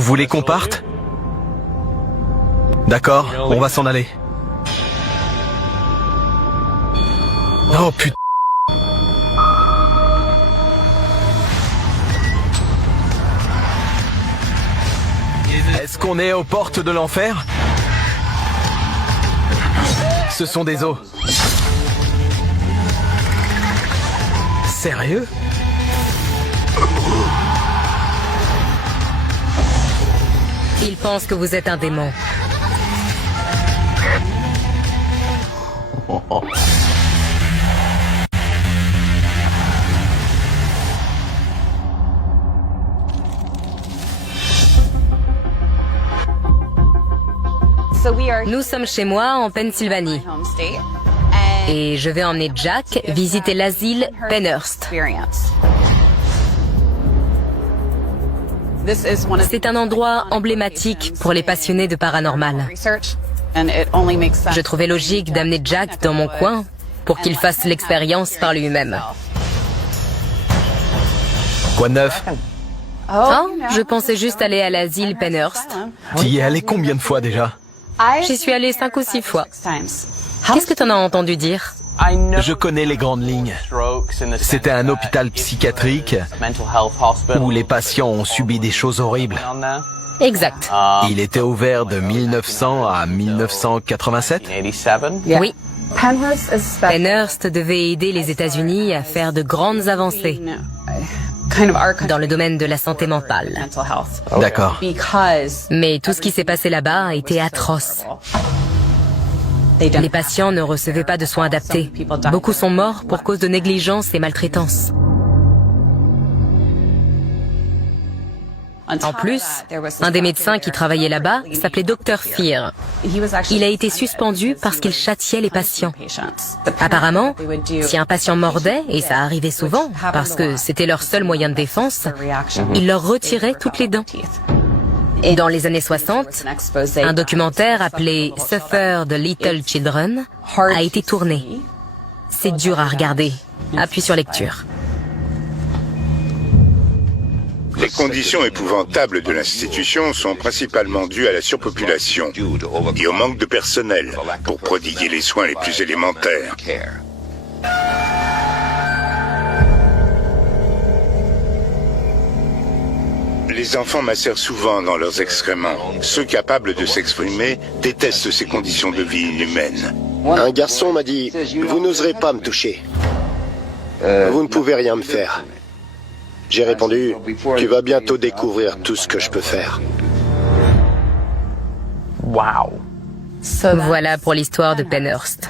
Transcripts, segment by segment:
Vous voulez qu'on parte? D'accord, on va s'en aller. Oh putain. Est-ce qu'on est aux portes de l'enfer? Ce sont des os. Sérieux? Il pense que vous êtes un démon. Nous sommes chez moi en Pennsylvanie et je vais emmener Jack visiter l'asile Pennhurst. C'est un endroit emblématique pour les passionnés de paranormal. Je trouvais logique d'amener Jack dans mon coin pour qu'il fasse l'expérience par lui-même. Quoi de neuf? Oh, je pensais juste aller à l'asile Pennhurst. Tu y es allé combien de fois déjà? J'y suis allée 5 ou 6 fois. Qu'est-ce que t'en as entendu dire? Je connais les grandes lignes. C'était un hôpital psychiatrique où les patients ont subi des choses horribles. Exact. Il était ouvert de 1900 à 1987. Oui. Pennhurst devait aider les États-Unis à faire de grandes avancées dans le domaine de la santé mentale. D'accord. Mais tout ce qui s'est passé là-bas a été atroce. Les patients ne recevaient pas de soins adaptés. Beaucoup sont morts pour cause de négligence et maltraitance. En plus, un des médecins qui travaillait là-bas s'appelait Dr. Fear. Il a été suspendu parce qu'il châtiait les patients. Apparemment, si un patient mordait, et ça arrivait souvent, parce que c'était leur seul moyen de défense, il leur retirait toutes les dents. Dans les années 60, un documentaire appelé Suffer the Little Children a été tourné. C'est dur à regarder. Appuie sur lecture. Les conditions épouvantables de l'institution sont principalement dues à la surpopulation et au manque de personnel pour prodiguer les soins les plus élémentaires. Les enfants macèrent souvent dans leurs excréments. Ceux capables de s'exprimer détestent ces conditions de vie inhumaines. Un garçon m'a dit « Vous n'oserez pas me toucher. Vous ne pouvez rien me faire. » J'ai répondu « Tu vas bientôt découvrir tout ce que je peux faire. » Voilà pour l'histoire de Pennhurst.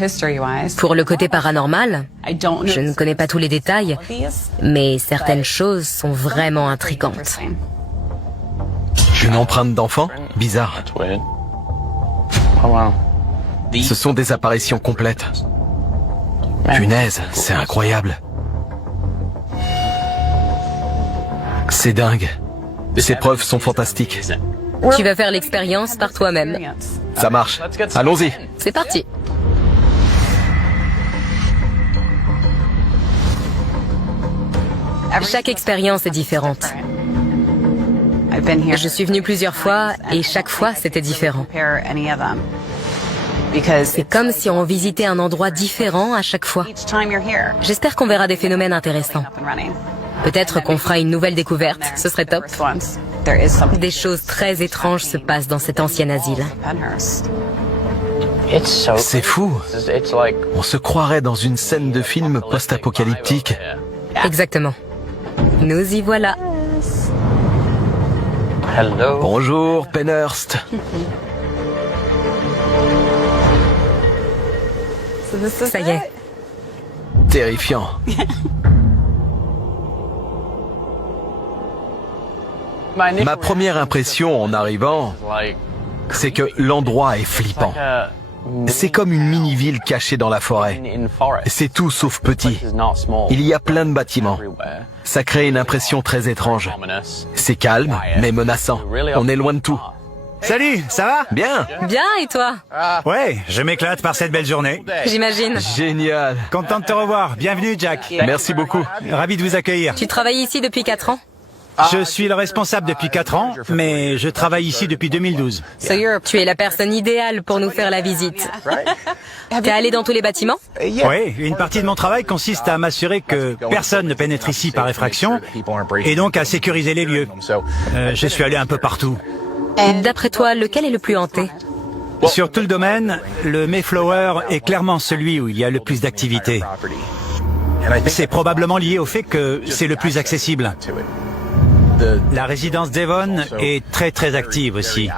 Pour le côté paranormal, je ne connais pas tous les détails, mais certaines choses sont vraiment intrigantes. Une empreinte d'enfant? Bizarre. Ce sont des apparitions complètes. Punaise, c'est incroyable. C'est dingue. Ces preuves sont fantastiques. Tu vas faire l'expérience par toi-même. Ça marche. Allons-y. C'est parti. Chaque expérience est différente. Je suis venue plusieurs fois et chaque fois c'était différent. C'est comme si on visitait un endroit différent à chaque fois. J'espère qu'on verra des phénomènes intéressants. Peut-être qu'on fera une nouvelle découverte, ce serait top. Des choses très étranges se passent dans cet ancien asile. C'est fou. On se croirait dans une scène de film post-apocalyptique. Exactement. Nous y voilà. Bonjour, Pennhurst. Ça y est. Terrifiant. Ma première impression en arrivant, c'est que l'endroit est flippant. C'est comme une mini-ville cachée dans la forêt. C'est tout sauf petit. Il y a plein de bâtiments. Ça crée une impression très étrange. C'est calme, mais menaçant. On est loin de tout. Salut, ça va? Bien. Bien, et toi? Ouais, je m'éclate par cette belle journée. J'imagine. Génial. Content de te revoir. Bienvenue, Jack. Merci beaucoup. Ravi de vous accueillir. Tu travailles ici depuis 4 ans? Je suis le responsable depuis 4 ans, mais je travaille ici depuis 2012. Tu es la personne idéale pour nous faire la visite. T'es allé dans tous les bâtiments? Oui, une partie de mon travail consiste à m'assurer que personne ne pénètre ici par effraction et donc à sécuriser les lieux. Je suis allé un peu partout. D'après toi, lequel est le plus hanté? Sur tout le domaine, le Mayflower est clairement celui où il y a le plus d'activité. C'est probablement lié au fait que c'est le plus accessible. La résidence Devon est très active aussi.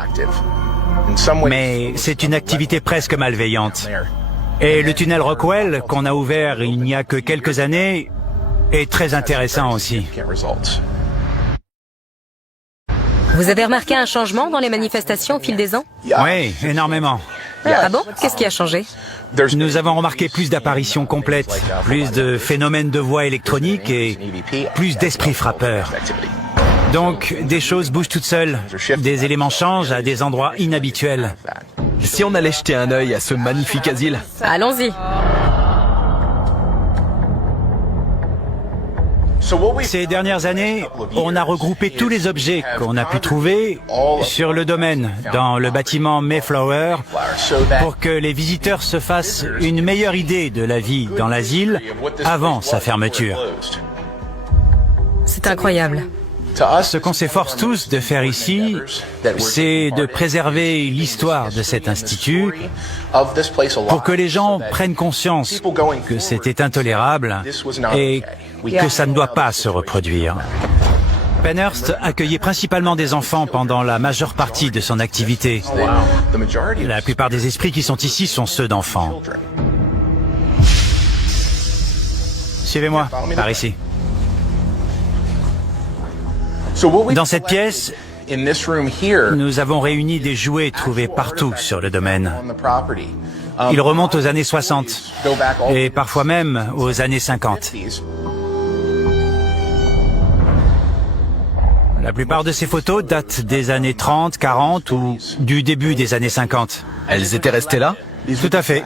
Mais c'est une activité presque malveillante. Et le tunnel Rockwell, qu'on a ouvert il n'y a que quelques années, est très intéressant aussi. Vous avez remarqué un changement dans les manifestations au fil des ans? Oui, énormément. Ah bon? Qu'est-ce qui a changé? Nous avons remarqué plus d'apparitions complètes, plus de phénomènes de voix électroniques et plus d'esprits frappeurs. Donc, des choses bougent toutes seules. Des éléments changent à des endroits inhabituels. Si on allait jeter un œil à ce magnifique asile? Allons-y. Ces dernières années, on a regroupé tous les objets qu'on a pu trouver sur le domaine, dans le bâtiment Mayflower, pour que les visiteurs se fassent une meilleure idée de la vie dans l'asile avant sa fermeture. C'est incroyable. Ce qu'on s'efforce tous de faire ici, c'est de préserver l'histoire de cet institut pour que les gens prennent conscience que c'était intolérable et que ça ne doit pas se reproduire. Penhurst accueillait principalement des enfants pendant la majeure partie de son activité. La plupart des esprits qui sont ici sont ceux d'enfants. Suivez-moi, par ici. Dans cette pièce, nous avons réuni des jouets trouvés partout sur le domaine. Ils remontent aux années 60 et parfois même aux années 50. La plupart de ces photos datent des années 30, 40 ou du début des années 50. Elles étaient restées là? Tout à fait.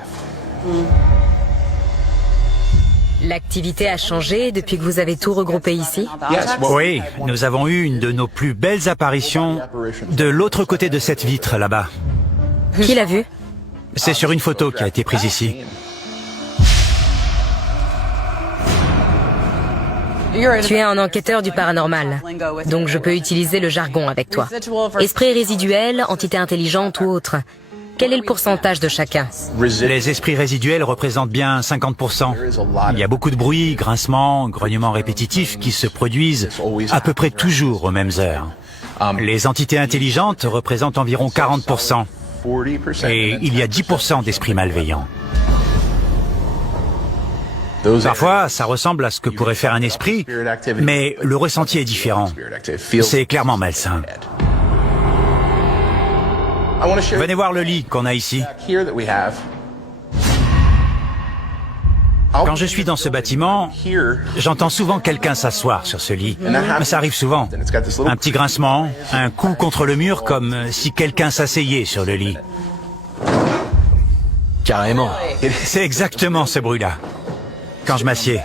L'activité a changé depuis que vous avez tout regroupé ici? Oui, nous avons eu une de nos plus belles apparitions de l'autre côté de cette vitre là-bas. Qui l'a vu? C'est sur une photo qui a été prise ici. Tu es un enquêteur du paranormal, donc je peux utiliser le jargon avec toi. Esprit résiduel, entité intelligente ou autre. Quel est le pourcentage de chacun? Les esprits résiduels représentent bien 50%. Il y a beaucoup de bruit, grincements, grognements répétitifs qui se produisent à peu près toujours aux mêmes heures. Les entités intelligentes représentent environ 40%. Et il y a 10% d'esprits malveillants. Parfois, ça ressemble à ce que pourrait faire un esprit, mais le ressenti est différent. C'est clairement malsain. Venez voir le lit qu'on a ici. Quand je suis dans ce bâtiment, j'entends souvent quelqu'un s'asseoir sur ce lit. Mais ça arrive souvent. Un petit grincement, un coup contre le mur comme si quelqu'un s'asseyait sur le lit. Carrément. C'est exactement ce bruit-là. Quand je m'assieds.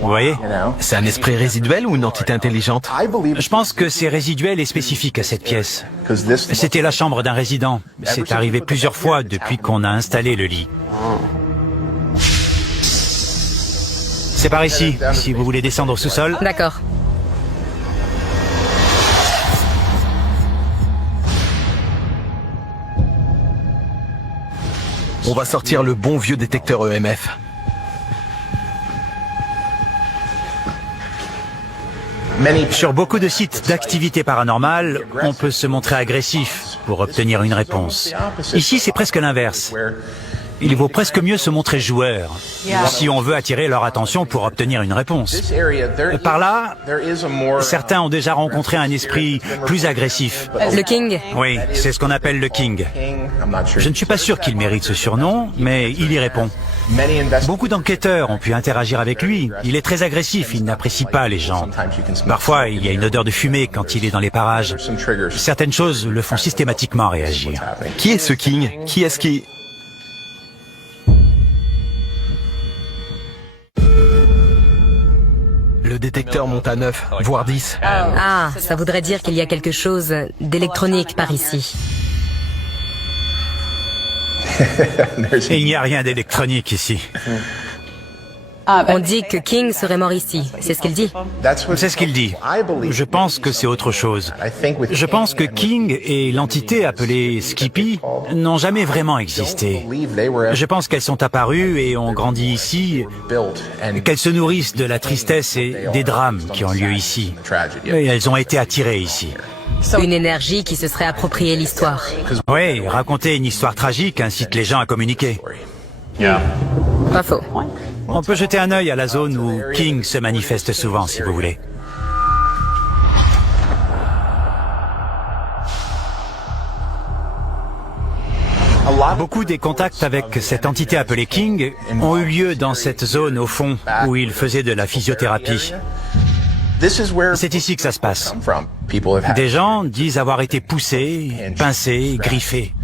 Vous voyez? C'est un esprit résiduel ou une entité intelligente? Je pense que c'est résiduel et spécifique à cette pièce. C'était la chambre d'un résident. C'est arrivé plusieurs fois depuis qu'on a installé le lit. C'est par ici, si vous voulez descendre au sous-sol. D'accord. On va sortir le bon vieux détecteur EMF. Sur beaucoup de sites d'activité paranormale, on peut se montrer agressif pour obtenir une réponse. Ici, c'est presque l'inverse. Il vaut presque mieux se montrer joueur si on veut attirer leur attention pour obtenir une réponse. Par là, certains ont déjà rencontré un esprit plus agressif. Le King? Oui, c'est ce qu'on appelle le King. Je ne suis pas sûr qu'il mérite ce surnom, mais il y répond. Beaucoup d'enquêteurs ont pu interagir avec lui. Il est très agressif, il n'apprécie pas les gens. Parfois, il y a une odeur de fumée quand il est dans les parages. Certaines choses le font systématiquement réagir. Qui est ce King? Qui est-ce qui... Le détecteur détecteurs montent à 9, voire 10. Ah, ça voudrait dire qu'il y a quelque chose d'électronique par ici. Il n'y a rien d'électronique ici. On dit que King serait mort ici, c'est ce qu'il dit. C'est ce qu'il dit. Je pense que c'est autre chose. Je pense que King et l'entité appelée Skippy n'ont jamais vraiment existé. Je pense qu'elles sont apparues et ont grandi ici, qu'elles se nourrissent de la tristesse et des drames qui ont lieu ici. Et elles ont été attirées ici. Une énergie qui se serait appropriée l'histoire. Oui, raconter une histoire tragique incite les gens à communiquer. Pas faux. On peut jeter un œil à la zone où King se manifeste souvent, si vous voulez. Beaucoup des contacts avec cette entité appelée King ont eu lieu dans cette zone au fond où il faisait de la physiothérapie. C'est ici que ça se passe. Des gens disent avoir été poussés, pincés, griffés.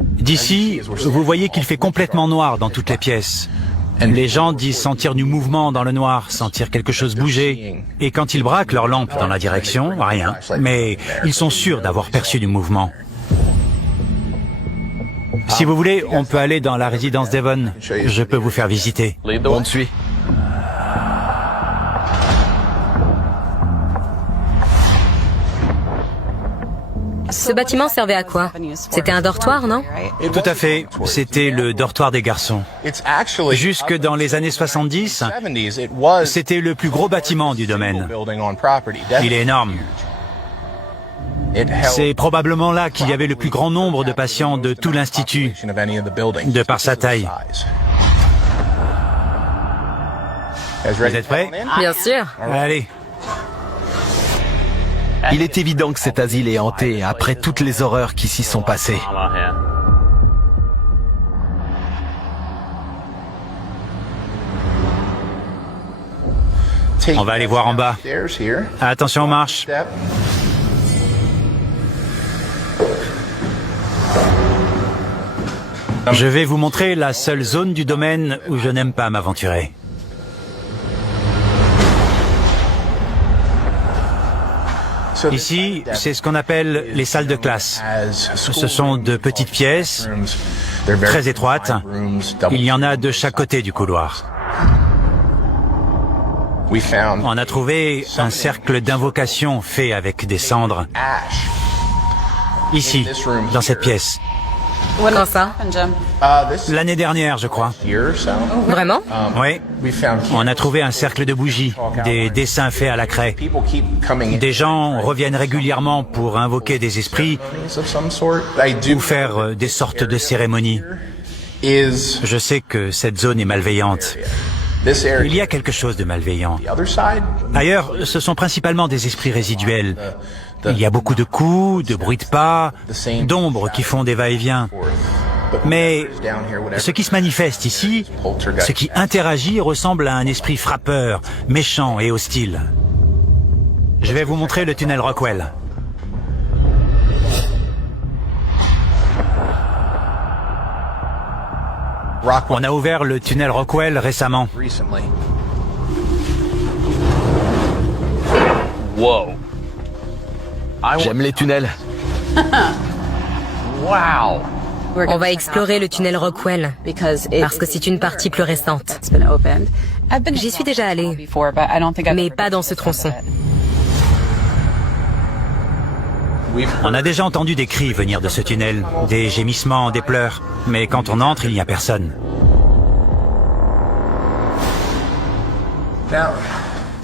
D'ici, vous voyez qu'il fait complètement noir dans toutes les pièces. Les gens disent sentir du mouvement dans le noir, sentir quelque chose bouger. Et quand ils braquent leur lampe dans la direction, rien. Mais ils sont sûrs d'avoir perçu du mouvement. Si vous voulez, on peut aller dans la résidence Devon. Je peux vous faire visiter. On te suit. Ce bâtiment servait à quoi? C'était un dortoir, non? Tout à fait. C'était le dortoir des garçons. Jusque dans les années 70, c'était le plus gros bâtiment du domaine. Il est énorme. C'est probablement là qu'il y avait le plus grand nombre de patients de tout l'Institut, de par sa taille. Vous êtes prêts? Bien sûr. Allez. Il est évident que cet asile est hanté après toutes les horreurs qui s'y sont passées. On va aller voir en bas. Attention aux marches. Je vais vous montrer la seule zone du domaine où je n'aime pas m'aventurer. Ici, c'est ce qu'on appelle les salles de classe. Ce sont de petites pièces, très étroites. Il y en a de chaque côté du couloir. On a trouvé un cercle d'invocation fait avec des cendres. Ici, dans cette pièce. Quand ça? L'année dernière, je crois. Vraiment? Oui. On a trouvé un cercle de bougies, des dessins faits à la craie. Des gens reviennent régulièrement pour invoquer des esprits ou faire des sortes de cérémonies. Je sais que cette zone est malveillante. Il y a quelque chose de malveillant. Ailleurs, ce sont principalement des esprits résiduels. Il y a beaucoup de coups, de bruits de pas, d'ombres qui font des va-et-vient. Mais ce qui se manifeste ici, ce qui interagit, ressemble à un esprit frappeur, méchant et hostile. Je vais vous montrer le tunnel Rockwell. On a ouvert le tunnel Rockwell récemment. Wow. J'aime les tunnels. Wow. On va explorer le tunnel Rockwell, parce que c'est une partie plus récente. J'y suis déjà allée, mais pas dans ce tronçon. On a déjà entendu des cris venir de ce tunnel, des gémissements, des pleurs, mais quand on entre, il n'y a personne.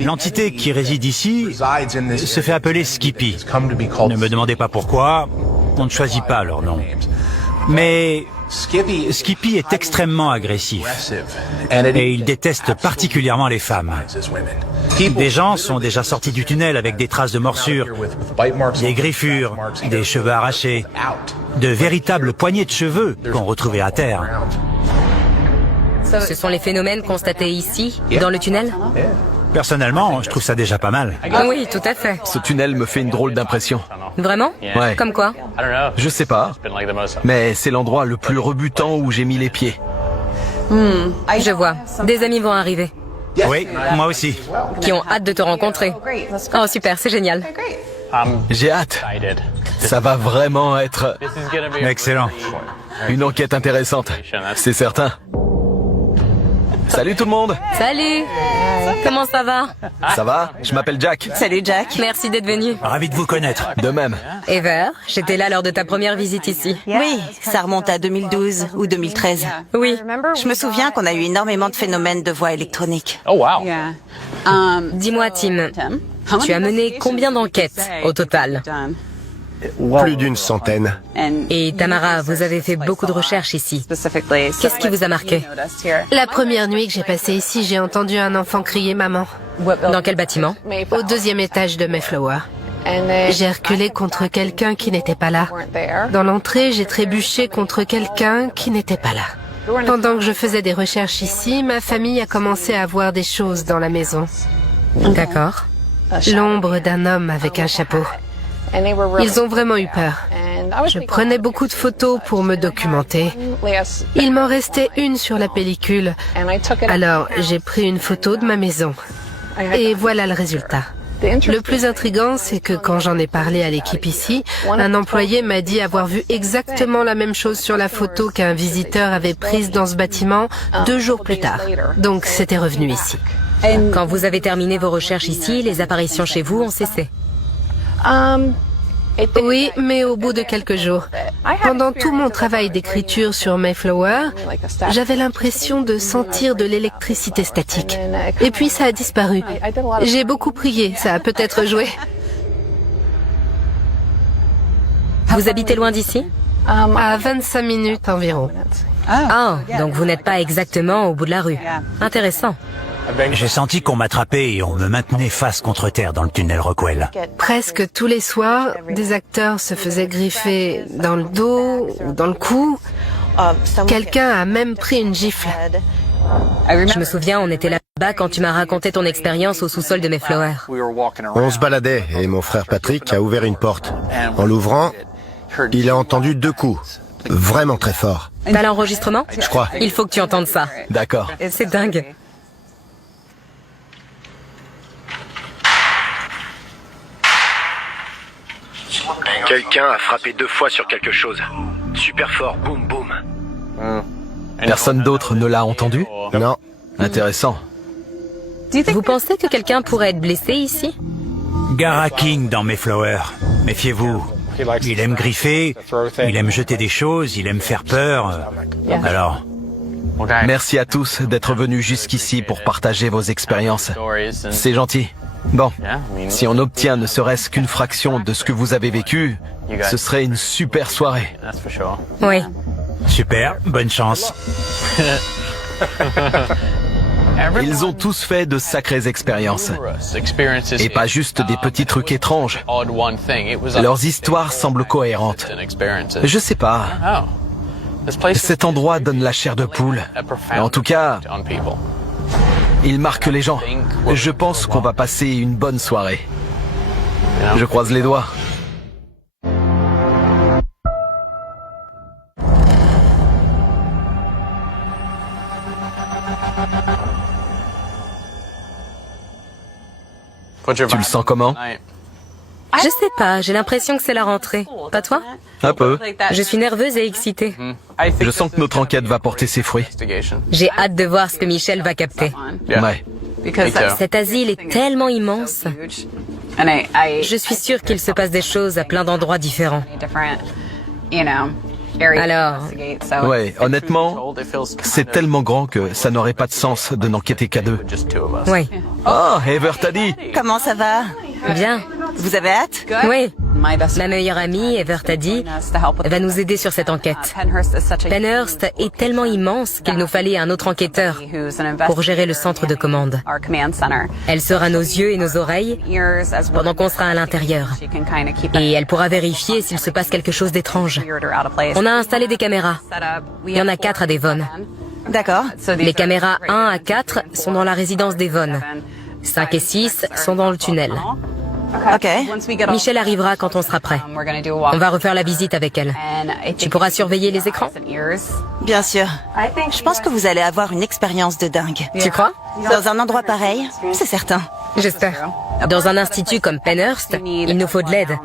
L'entité qui réside ici se fait appeler Skippy. Ne me demandez pas pourquoi, on ne choisit pas leur nom. Mais Skippy est extrêmement agressif et il déteste particulièrement les femmes. Des gens sont déjà sortis du tunnel avec des traces de morsures, des griffures, des cheveux arrachés, de véritables poignées de cheveux qu'on retrouvait à terre. Ce sont les phénomènes constatés ici, dans le tunnel? Personnellement, je trouve ça déjà pas mal. Oui, tout à fait. Ce tunnel me fait une drôle d'impression. Vraiment? Ouais. Comme quoi? Je sais pas, mais c'est l'endroit le plus rebutant où j'ai mis les pieds. Je vois. Des amis vont arriver. Oui, moi aussi. qui ont hâte de te rencontrer. Oh super, c'est génial. J'ai hâte. Ça va vraiment être Excellent. une enquête intéressante, c'est certain. Salut tout le monde. Salut. Comment ça va? Ça va? Je m'appelle Jack. Salut Jack. Merci d'être venu. Ravi de vous connaître. De même. Ever, j'étais là lors de ta première visite ici. Oui, ça remonte à 2012 ou 2013. Oui. Je me souviens qu'on a eu énormément de phénomènes de voix électroniques. Dis-moi Tim, tu as mené combien d'enquêtes au total? Plus d'une centaine. Et Tamara, vous avez fait beaucoup de recherches ici. Qu'est-ce qui vous a marqué? La première nuit que j'ai passée ici, j'ai entendu un enfant crier maman. Dans quel bâtiment? Au 2e étage de Mayflower. J'ai reculé contre quelqu'un qui n'était pas là. Dans l'entrée, j'ai trébuché contre quelqu'un qui n'était pas là. Pendant que je faisais des recherches ici, ma famille a commencé à voir des choses dans la maison. D'accord. L'ombre d'un homme avec un chapeau. Ils ont vraiment eu peur. Je prenais beaucoup de photos pour me documenter. Il m'en restait une sur la pellicule. Alors, j'ai pris une photo de ma maison. Et voilà le résultat. Le plus intriguant, c'est que quand j'en ai parlé à l'équipe ici, un employé m'a dit avoir vu exactement la même chose sur la photo qu'un visiteur avait prise dans ce bâtiment 2 jours plus tard. Donc, c'était revenu ici. Quand vous avez terminé vos recherches ici, les apparitions chez vous ont cessé. Oui, mais au bout de quelques jours. Pendant tout mon travail d'écriture sur Mayflower, j'avais l'impression de sentir de l'électricité statique. Et puis ça a disparu. J'ai beaucoup prié, ça a peut-être joué. Vous habitez loin d'ici? À 25 minutes environ. Ah, donc vous n'êtes pas exactement au bout de la rue. Intéressant. J'ai senti qu'on m'attrapait et on me maintenait face contre terre dans le tunnel Rockwell. Presque tous les soirs, des acteurs se faisaient griffer dans le dos ou dans le cou. Quelqu'un a même pris une gifle. Je me souviens, on était là-bas quand tu m'as raconté ton expérience au sous-sol de Mayflower. On se baladait et mon frère Patrick a ouvert une porte. En l'ouvrant, il a entendu 2 coups. Vraiment très fort. T'as l'enregistrement? Je crois. Il faut que tu entendes ça. D'accord. C'est dingue. Quelqu'un a frappé 2 fois sur quelque chose. Super fort, boum boum. Personne d'autre ne l'a entendu? Non. Intéressant. Vous pensez que quelqu'un pourrait être blessé ici? Gara King dans Mayflower. Méfiez-vous. Il aime griffer, il aime jeter des choses, il aime faire peur. Alors, Merci à tous d'être venus jusqu'ici pour partager vos expériences. C'est gentil. Bon, si on obtient ne serait-ce qu'une fraction de ce que vous avez vécu, ce serait une super soirée. Oui. super, bonne chance. Ils ont tous fait de sacrées expériences. Et pas juste des petits trucs étranges. Leurs histoires semblent cohérentes. Je sais pas. Cet endroit donne la chair de poule. En tout cas, il marque les gens. Je pense qu'on va passer une bonne soirée. Je croise les doigts. Tu le sens comment? Je sais pas, j'ai l'impression que c'est la rentrée. Pas toi? Un peu. Je suis nerveuse et excitée. Je sens que notre enquête va porter ses fruits. J'ai hâte de voir ce que Michel va capter. Ouais. Cet asile est tellement immense. Je suis sûre qu'il se passe des choses à plein d'endroits différents. Alors, Ouais, honnêtement, c'est tellement grand que ça n'aurait pas de sens de n'enquêter qu'à 2. oui. Oh, Ever t'a dit. Comment ça va? Bien. Vous avez hâte? Oui. Ma meilleure amie, Ever Taddy, va nous aider sur cette enquête. Penhurst est tellement immense qu'il nous fallait un autre enquêteur pour gérer le centre de commande. Elle sera nos yeux et nos oreilles pendant qu'on sera à l'intérieur. Et elle pourra vérifier s'il se passe quelque chose d'étrange. On a installé des caméras. Il y en a 4 à Devon. D'accord. Les caméras 1 à 4 sont dans la résidence Devon. 5 et 6 sont dans le tunnel. Ok. Michelle arrivera quand on sera prêt. On va refaire la visite avec elle. Tu pourras surveiller les écrans? Bien sûr. Je pense que vous allez avoir une expérience de dingue. Tu crois? Dans un endroit pareil, c'est certain. J'espère. Dans un institut comme Penhurst, il nous faut de l'aide.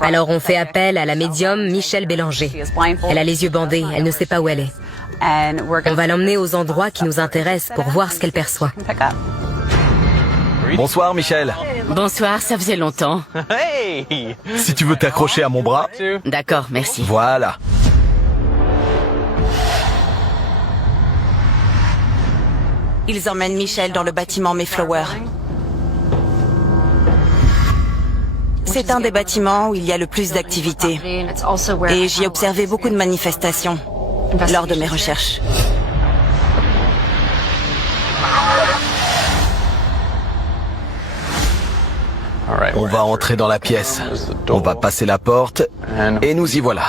Alors on fait appel à la médium Michelle Bélanger. Elle a les yeux bandés, elle ne sait pas où elle est. On va l'emmener aux endroits qui nous intéressent pour voir ce qu'elle perçoit. Bonsoir Michel. Bonsoir, ça faisait longtemps. Si tu veux t'accrocher à mon bras. D'accord, merci. Voilà. Ils emmènent Michelle dans le bâtiment Mayflower. C'est un des bâtiments où il y a le plus d'activités. Et j'y ai observé beaucoup de manifestations lors de mes recherches. On va entrer dans la pièce. On va passer la porte et nous y voilà.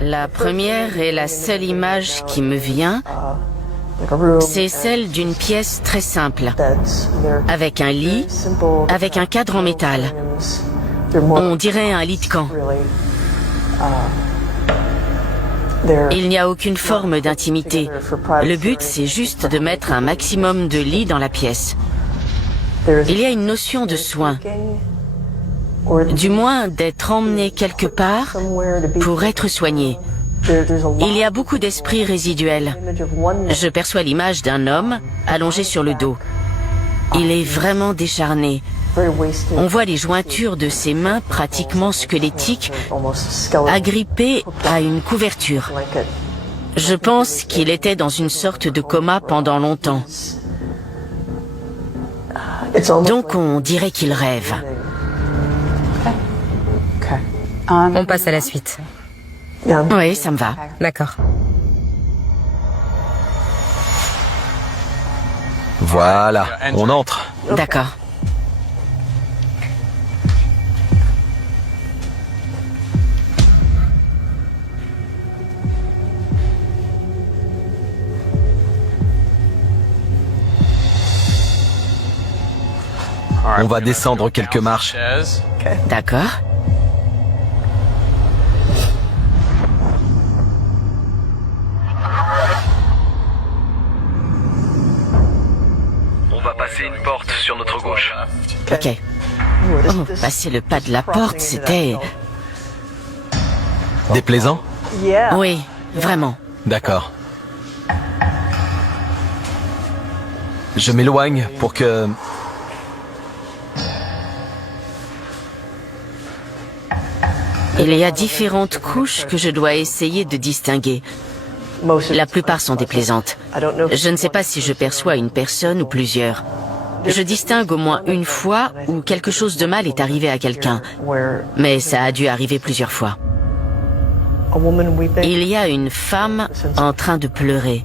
La première et la seule image qui me vient, c'est celle d'une pièce très simple, avec un lit, avec un cadre en métal. On dirait un lit de camp. Il n'y a aucune forme d'intimité. Le but, c'est juste de mettre un maximum de lits dans la pièce. Il y a une notion de soin, du moins d'être emmené quelque part pour être soigné. Il y a beaucoup d'esprits résiduels. Je perçois l'image d'un homme allongé sur le dos. Il est vraiment décharné. On voit les jointures de ses mains pratiquement squelettiques, agrippées à une couverture. Je pense qu'il était dans une sorte de coma pendant longtemps. Donc on dirait qu'il rêve. On passe à la suite. Oui, ça me va. D'accord. Voilà, on entre. D'accord. On va descendre quelques marches. D'accord. On va passer une porte sur notre gauche. Ok. Oh, passer le pas de la porte, c'était... Déplaisant? Oui, vraiment. D'accord. Je m'éloigne pour que... Il y a différentes couches que je dois essayer de distinguer. La plupart sont déplaisantes. Je ne sais pas si je perçois une personne ou plusieurs. Je distingue au moins une fois où quelque chose de mal est arrivé à quelqu'un. Mais ça a dû arriver plusieurs fois. Il y a une femme en train de pleurer.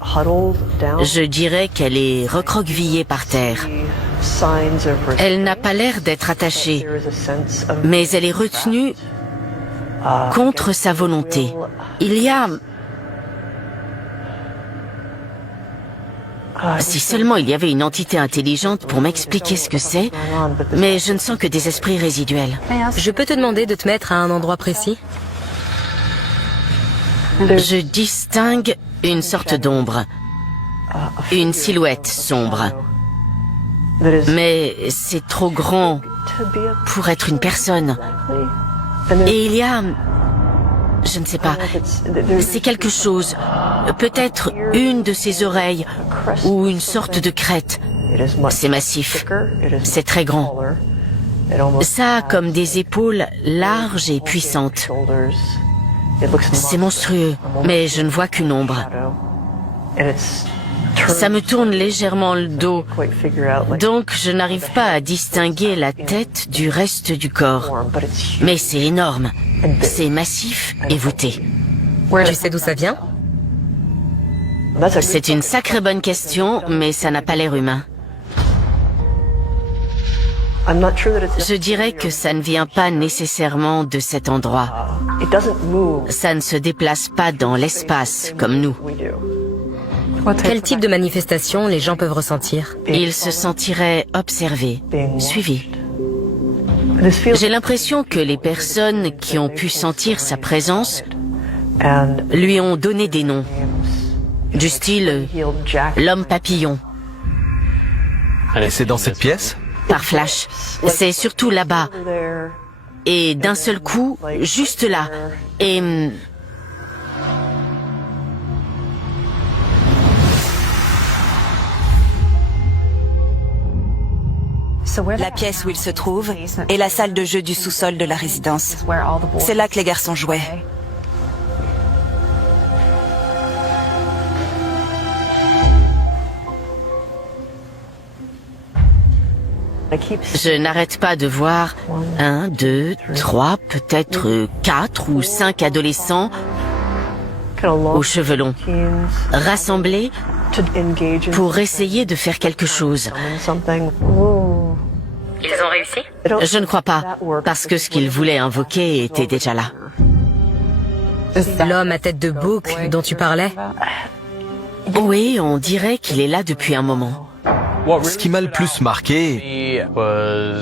Je dirais qu'elle est recroquevillée par terre. Elle n'a pas l'air d'être attachée, mais elle est retenue contre sa volonté. Il y a... Si seulement il y avait une entité intelligente pour m'expliquer ce que c'est, mais je ne sens que des esprits résiduels. Je peux te demander de te mettre à un endroit précis? Je distingue une sorte d'ombre, une silhouette sombre. Mais c'est trop grand pour être une personne. Et il y a... Je ne sais pas. C'est quelque chose. Peut-être une de ses oreilles ou une sorte de crête. C'est massif. C'est très grand. Ça a comme des épaules larges et puissantes. C'est monstrueux, mais je ne vois qu'une ombre. Ça me tourne légèrement le dos, donc je n'arrive pas à distinguer la tête du reste du corps. Mais c'est énorme, c'est massif et voûté. Tu sais d'où ça vient? C'est une sacrée bonne question, mais ça n'a pas l'air humain. Je dirais que ça ne vient pas nécessairement de cet endroit. Ça ne se déplace pas dans l'espace comme nous. Quel type de manifestation les gens peuvent ressentir? Ils se sentiraient observés, suivis. J'ai l'impression que les personnes qui ont pu sentir sa présence lui ont donné des noms, du style l'homme papillon. Et c'est dans cette pièce? Par flash. C'est surtout là-bas. Et d'un seul coup, juste là. Et... La pièce où il se trouve est la salle de jeu du sous-sol de la résidence. C'est là que les garçons jouaient. Je n'arrête pas de voir 1, 2, 3, peut-être 4 ou 5 adolescents aux cheveux longs, rassemblés pour essayer de faire quelque chose. Ils ont réussi? Je ne crois pas, parce que ce qu'ils voulaient invoquer était déjà là. L'homme à tête de bouc dont tu parlais? Oui, on dirait qu'il est là depuis un moment. Ce qui m'a le plus marqué,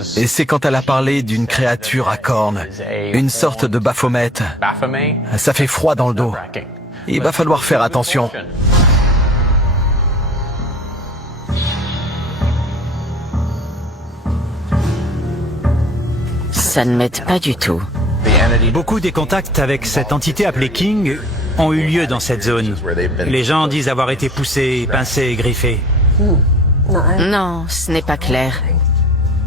c'est quand elle a parlé d'une créature à cornes, une sorte de Baphomet. Ça fait froid dans le dos. Il va falloir faire attention. Ça ne m'aide pas du tout. Beaucoup des contacts avec cette entité appelée King ont eu lieu dans cette zone. Les gens disent avoir été poussés, pincés et griffés. Non, ce n'est pas clair.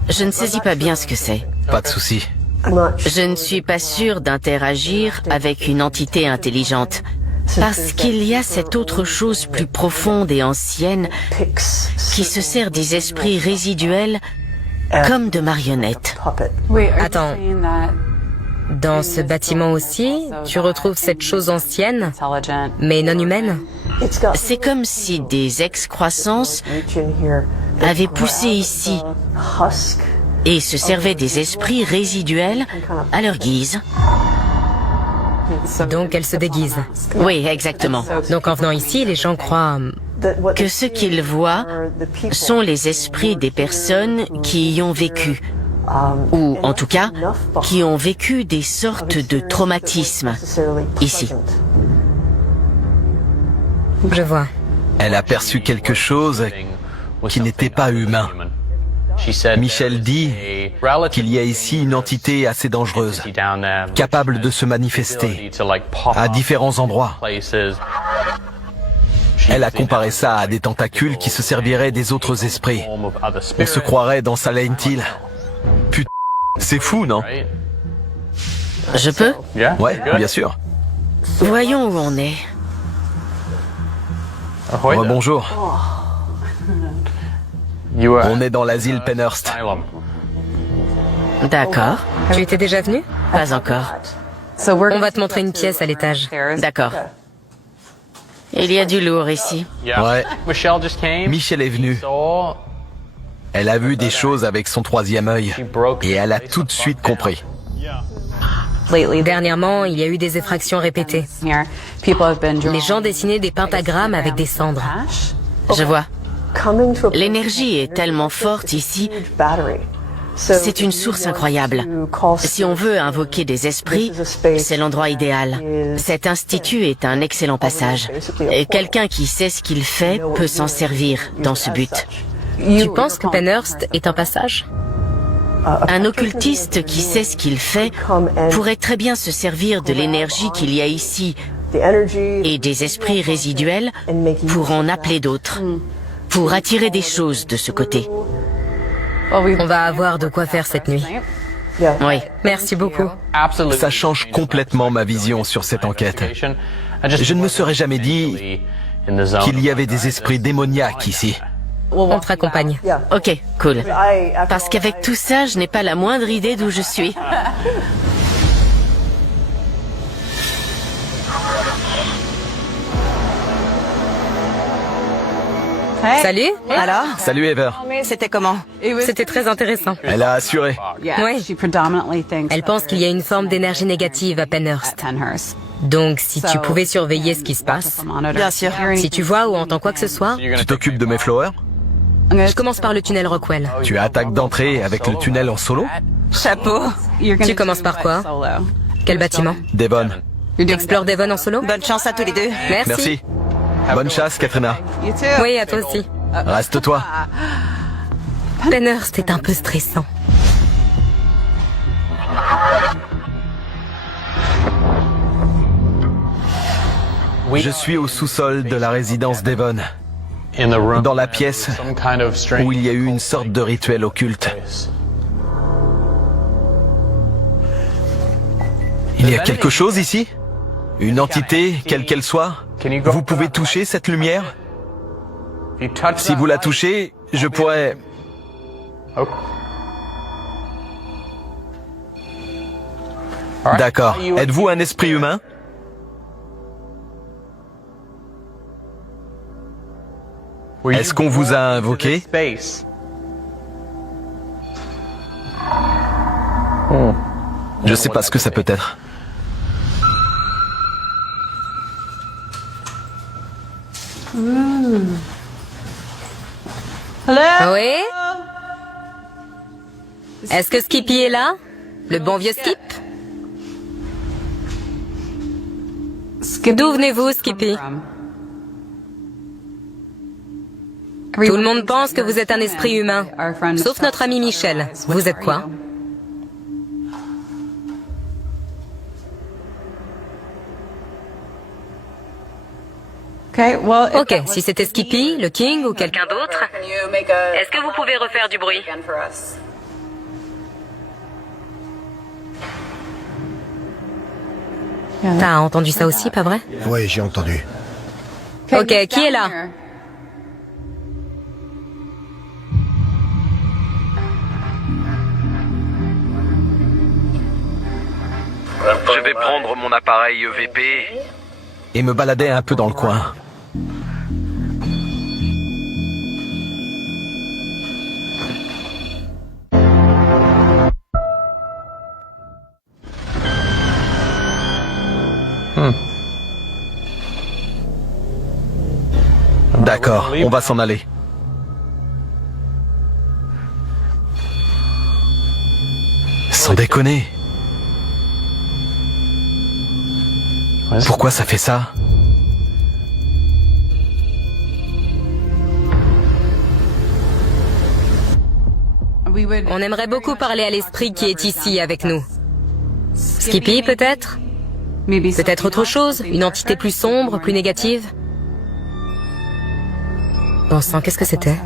Je ne saisis pas bien ce que c'est. Pas de souci. Je ne suis pas sûre d'interagir avec une entité intelligente. Parce qu'il y a cette autre chose plus profonde et ancienne qui se sert des esprits résiduels comme de marionnettes. Attends. Dans ce bâtiment aussi, tu retrouves cette chose ancienne, mais non humaine? C'est comme si des excroissances avaient poussé ici et se servaient des esprits résiduels à leur guise. Donc elle se déguise. Oui, exactement. Donc en venant ici, les gens croient... Que ce qu'ils voient sont les esprits des personnes qui y ont vécu. Ou en tout cas, qui ont vécu des sortes de traumatismes ici. Je vois. Elle a perçu quelque chose qui n'était pas humain. Michel dit qu'il y a ici une entité assez dangereuse, capable de se manifester à différents endroits. Elle a comparé ça à des tentacules qui se serviraient des autres esprits. On se croirait dans Silent Hill. Putain, c'est fou, non? Je peux? Ouais, bien sûr. Voyons où on est. Bonjour. On est dans l'asile Penhurst. D'accord. Tu étais déjà venu? Pas encore. On va te montrer une pièce à l'étage. D'accord. Il y a du lourd ici. Ouais. Michel est venue. Elle a vu des choses avec son troisième œil et elle a tout de suite compris. Dernièrement, il y a eu des effractions répétées. Les gens dessinaient des pentagrammes avec des cendres. Je vois. L'énergie est tellement forte ici. C'est une source incroyable. Si on veut invoquer des esprits, c'est l'endroit idéal. Cet institut est un excellent passage. Et quelqu'un qui sait ce qu'il fait peut s'en servir dans ce but. Tu penses que Penhurst est un passage? Un occultiste qui sait ce qu'il fait pourrait très bien se servir de l'énergie qu'il y a ici et des esprits résiduels pour en appeler d'autres, pour attirer des choses de ce côté. On va avoir de quoi faire cette nuit. Oui. Merci beaucoup. Ça change complètement ma vision sur cette enquête. Je ne me serais jamais dit qu'il y avait des esprits démoniaques ici. On te raccompagne. Ok, cool. Parce qu'avec tout ça, je n'ai pas la moindre idée d'où je suis. Salut. Alors, Salut Ever. c'était comment? C'était très intéressant. Elle a assuré. Oui. Elle pense qu'il y a une forme d'énergie négative à Penhurst. Donc, si tu pouvais surveiller ce qui se passe. Bien sûr. Si tu vois ou entends quoi que ce soit, Tu t'occupes de Mayflower? je commence par le tunnel Rockwell. Tu attaques d'entrée avec le tunnel en solo? Chapeau. Tu commences par quoi? Quel bâtiment? Devon. Explore Devon en solo? Bonne chance à tous les deux. Merci. Merci. Bonne chasse, Katrina. Oui, à toi aussi. Reste-toi. Penhurst est un peu stressant. Je suis au sous-sol de la résidence Devon, dans la pièce où il y a eu une sorte de rituel occulte. Il y a quelque chose ici? Une entité, quelle qu'elle soit? Vous pouvez toucher cette lumière? Si vous la touchez, je pourrais... D'accord. Êtes-vous un esprit humain? Est-ce qu'on vous a invoqué? Je sais pas ce que ça peut être. Oui? Est-ce que Skippy est là? Le bon vieux Skip? D'où venez-vous, Skippy? Tout le monde pense que vous êtes un esprit humain, sauf notre ami Michel. Vous êtes quoi? Ok, si c'était Skippy, le King ou quelqu'un d'autre, est-ce que vous pouvez refaire du bruit? T'as entendu ça aussi, pas vrai? Oui, j'ai entendu. Ok, qui est là? Je vais prendre mon appareil EVP et me balader un peu dans le coin. D'accord, on va s'en aller. Sans déconner. Pourquoi ça fait ça? On aimerait beaucoup parler à l'esprit qui est ici avec nous. Skippy, peut-être? Peut-être autre chose? Une entité plus sombre, plus négative? Bon sang, qu'est-ce que c'était?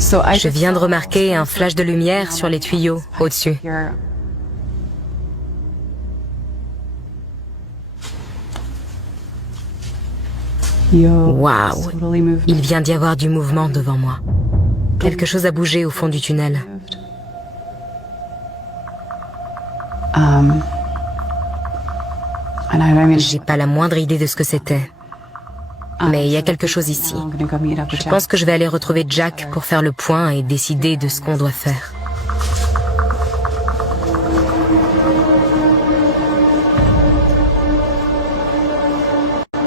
Je viens de remarquer un flash de lumière sur les tuyaux, au-dessus. Waouh! Il vient d'y avoir du mouvement devant moi. Quelque chose a bougé au fond du tunnel. J'ai pas la moindre idée de ce que c'était. Mais il y a quelque chose ici. Je pense que je vais aller retrouver Jack pour faire le point et décider de ce qu'on doit faire.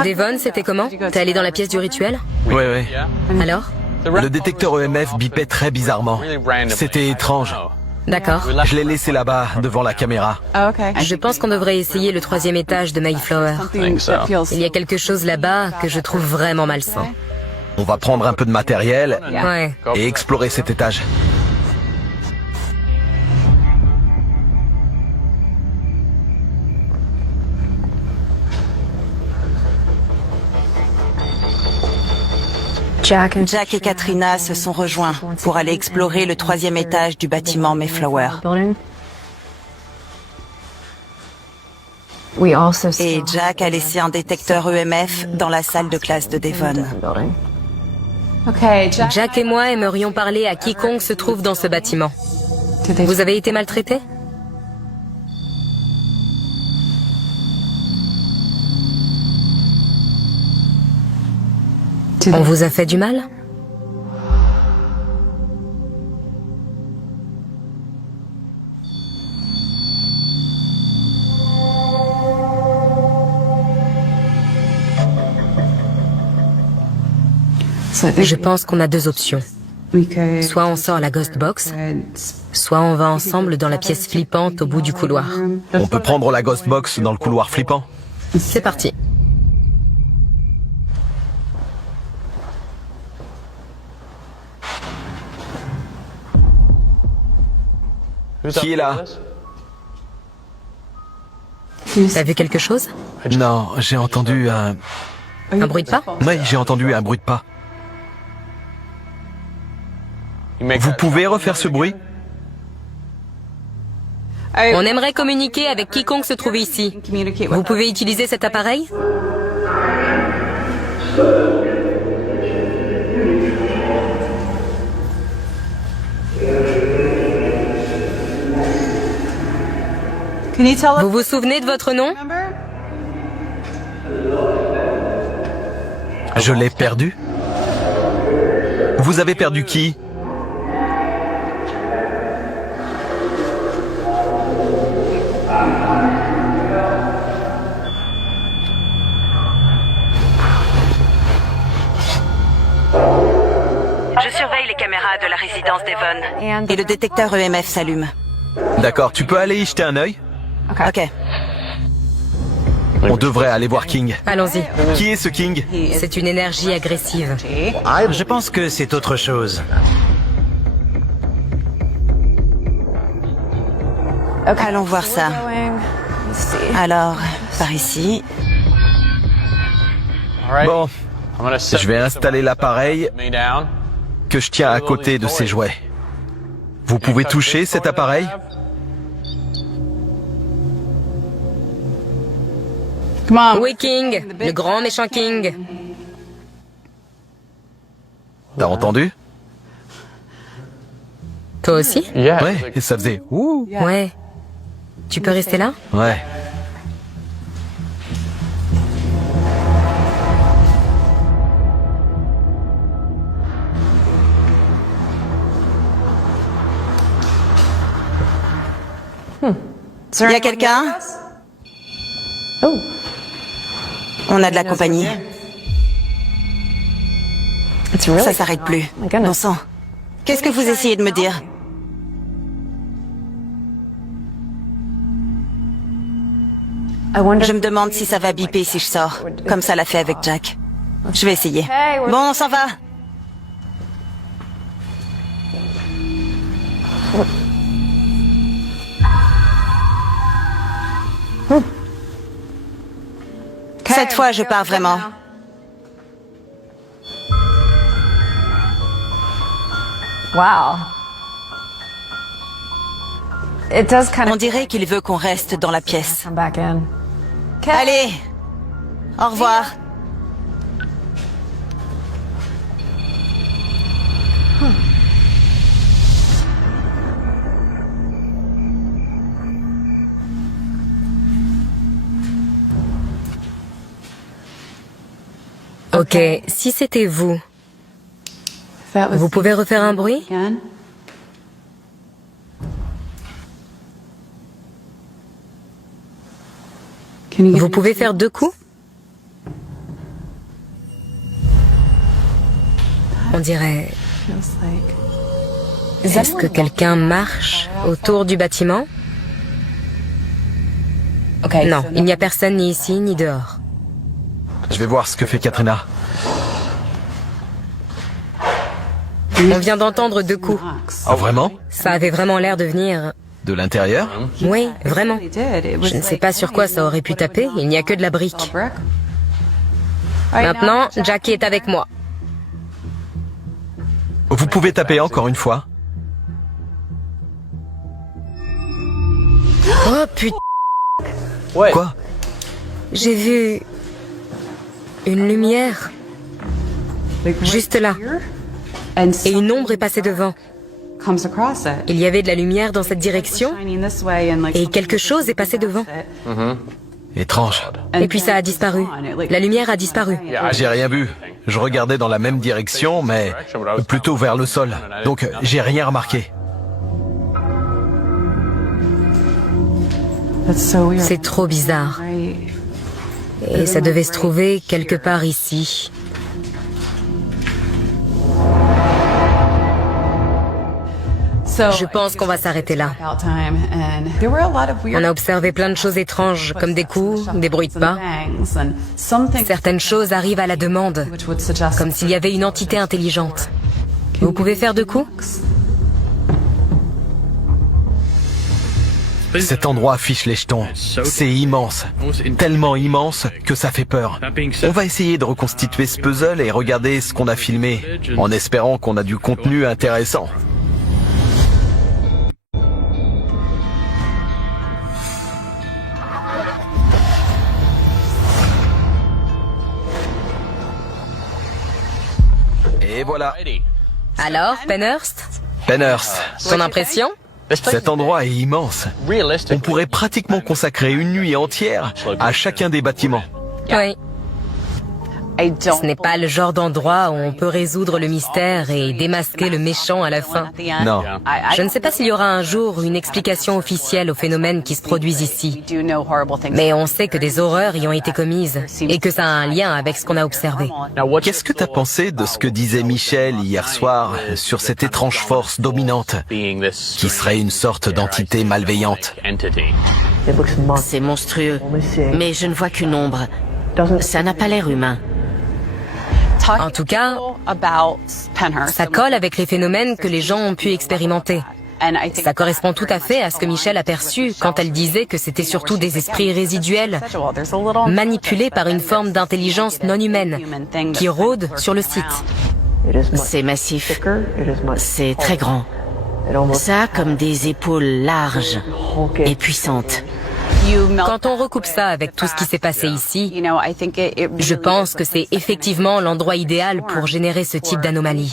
Devon, c'était comment? T'es allé dans la pièce du rituel? Oui, oui. Alors? Le détecteur EMF bipait très bizarrement. C'était étrange. D'accord. Je l'ai laissé là-bas, devant la caméra. Je pense qu'on devrait essayer le 3e étage de Mayflower. Il y a quelque chose là-bas que je trouve vraiment malsain. On va prendre un peu de matériel Ouais. et explorer cet étage. Jack et Katrina se sont rejoints pour aller explorer le 3e étage du bâtiment Mayflower. Et Jack a laissé un détecteur EMF dans la salle de classe de Devon. Jack et moi aimerions parler à quiconque se trouve dans ce bâtiment. Vous avez été maltraité? On vous a fait du mal? Je pense qu'on a deux options. Soit on sort la Ghost Box, soit on va ensemble dans la pièce flippante au bout du couloir. On peut prendre la Ghost Box dans le couloir flippant. C'est parti. Qui est là? T'as vu quelque chose? Non, j'ai entendu un... Un bruit de pas? Oui, j'ai entendu un bruit de pas. Vous pouvez refaire ce bruit? On aimerait communiquer avec quiconque se trouve ici. Vous pouvez utiliser cet appareil? Vous vous souvenez de votre nom? Je l'ai perdu? Vous avez perdu qui? Je surveille les caméras de la résidence d'Evon. Et le détecteur EMF s'allume. D'accord, tu peux aller y jeter un œil? Ok. On devrait aller voir King. Allons-y. Qui est ce King? C'est une énergie agressive. Je pense que c'est autre chose. Allons voir ça. Alors, par ici. Bon, je vais installer l'appareil que je tiens à côté de ces jouets. Vous pouvez toucher cet appareil? Oui, King, le grand méchant King. T'as entendu? Toi aussi? Ouais, et ça faisait ouh. Ouais. Tu peux rester là? Ouais. Y a quelqu'un? On a de la compagnie. Ça s'arrête plus. Bon sang. Qu'est-ce que vous essayez de me dire? Je me demande si ça va biper si je sors, comme ça l'a fait avec Jack. Je vais essayer. Bon, on s'en va. Cette fois, je pars vraiment. On dirait qu'il veut qu'on reste dans la pièce. Allez, au revoir. Ok, si c'était vous, vous pouvez refaire un bruit? Vous pouvez faire 2 coups? On dirait... Est-ce que quelqu'un marche autour du bâtiment? Non, il n'y a personne ni ici ni dehors. Je vais voir ce que fait Katrina. On vient d'entendre 2 coups. Ah, vraiment? Ça avait vraiment l'air de venir... De l'intérieur? Oui, vraiment. Je ne sais pas sur quoi ça aurait pu taper, il n'y a que de la brique. Maintenant, Jackie est avec moi. Vous pouvez taper encore une fois? Oh putain, Quoi? j'ai vu... une lumière. Juste là. Et une ombre est passée devant. Il y avait de la lumière dans cette direction et quelque chose est passé devant. Étrange. Et puis ça a disparu. La lumière a disparu. J'ai rien vu. Je regardais dans la même direction, mais plutôt vers le sol. Donc j'ai rien remarqué. C'est trop bizarre. Et ça devait se trouver quelque part ici. Je pense qu'on va s'arrêter là. On a observé plein de choses étranges, comme des coups, des bruits de pas. Certaines choses arrivent à la demande, comme s'il y avait une entité intelligente. Vous pouvez faire de coups? Cet endroit affiche les jetons. C'est immense. Tellement immense que ça fait peur. On va essayer de reconstituer ce puzzle et regarder ce qu'on a filmé, en espérant qu'on a du contenu intéressant. Et voilà. Alors, Penhurst? Penhurst. Ton impression? Cet endroit est immense. On pourrait pratiquement consacrer une nuit entière à chacun des bâtiments. Oui. Ce n'est pas le genre d'endroit où on peut résoudre le mystère et démasquer le méchant à la fin. Non. Je ne sais pas s'il y aura un jour une explication officielle aux phénomènes qui se produisent ici. Mais on sait que des horreurs y ont été commises et que ça a un lien avec ce qu'on a observé. Qu'est-ce que t'as pensé de ce que disait Michel hier soir sur cette étrange force dominante qui serait une sorte d'entité malveillante? C'est monstrueux, mais je ne vois qu'une ombre. Ça n'a pas l'air humain. En tout cas, ça colle avec les phénomènes que les gens ont pu expérimenter. Ça correspond tout à fait à ce que Michel a perçu quand elle disait que c'était surtout des esprits résiduels, manipulés par une forme d'intelligence non humaine, qui rôde sur le site. C'est massif. C'est très grand. Ça a comme des épaules larges et puissantes. Quand on recoupe ça avec tout ce qui s'est passé ici, je pense que c'est effectivement l'endroit idéal pour générer ce type d'anomalie.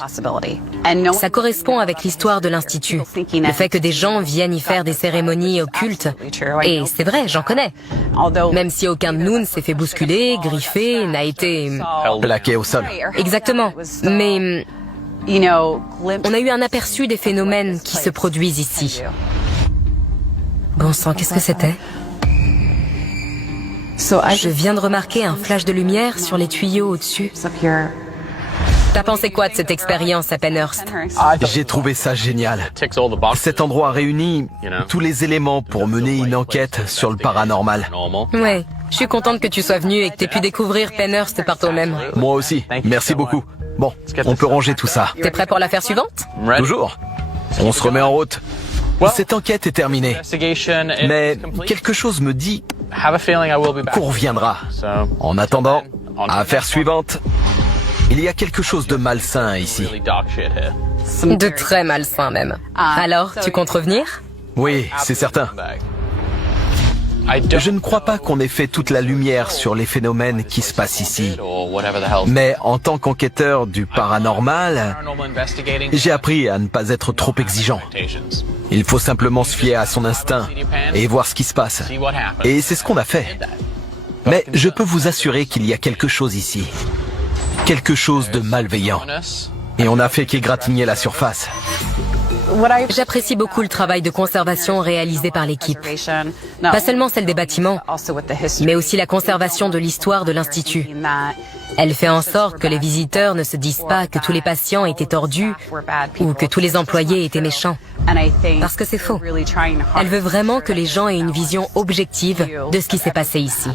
Ça correspond avec l'histoire de l'Institut, le fait que des gens viennent y faire des cérémonies occultes. Et c'est vrai, j'en connais. Même si aucun de nous ne s'est fait bousculer, griffer, n'a été... Plaqué au sol. Exactement. Mais... on a eu un aperçu des phénomènes qui se produisent ici. Bon sang, qu'est-ce que c'était? Je viens de remarquer un flash de lumière sur les tuyaux au-dessus. T'as pensé quoi de cette expérience à Penhurst? J'ai trouvé ça génial. Cet endroit réunit tous les éléments pour mener une enquête sur le paranormal. Ouais, je suis contente que tu sois venu et que t'aies pu découvrir Penhurst par toi-même. Moi aussi, merci beaucoup. Bon, on peut ranger tout ça. T'es prêt pour l'affaire suivante? Toujours. On se remet en route. Cette enquête est terminée. Mais quelque chose me dit qu'on reviendra. En attendant, affaire suivante. Il y a quelque chose de malsain ici. De très malsain même. Alors, tu comptes revenir? Oui, c'est certain. Je ne crois pas qu'on ait fait toute la lumière sur les phénomènes qui se passent ici. Mais en tant qu'enquêteur du paranormal, j'ai appris à ne pas être trop exigeant. Il faut simplement se fier à son instinct et voir ce qui se passe. Et c'est ce qu'on a fait. Mais je peux vous assurer qu'il y a quelque chose ici. Quelque chose de malveillant. Et on n'a fait qu'égratigner la surface. J'apprécie beaucoup le travail de conservation réalisé par l'équipe. Pas seulement celle des bâtiments, mais aussi la conservation de l'histoire de l'Institut. Elle fait en sorte que les visiteurs ne se disent pas que tous les patients étaient tordus ou que tous les employés étaient méchants. Parce que c'est faux. Elle veut vraiment que les gens aient une vision objective de ce qui s'est passé ici.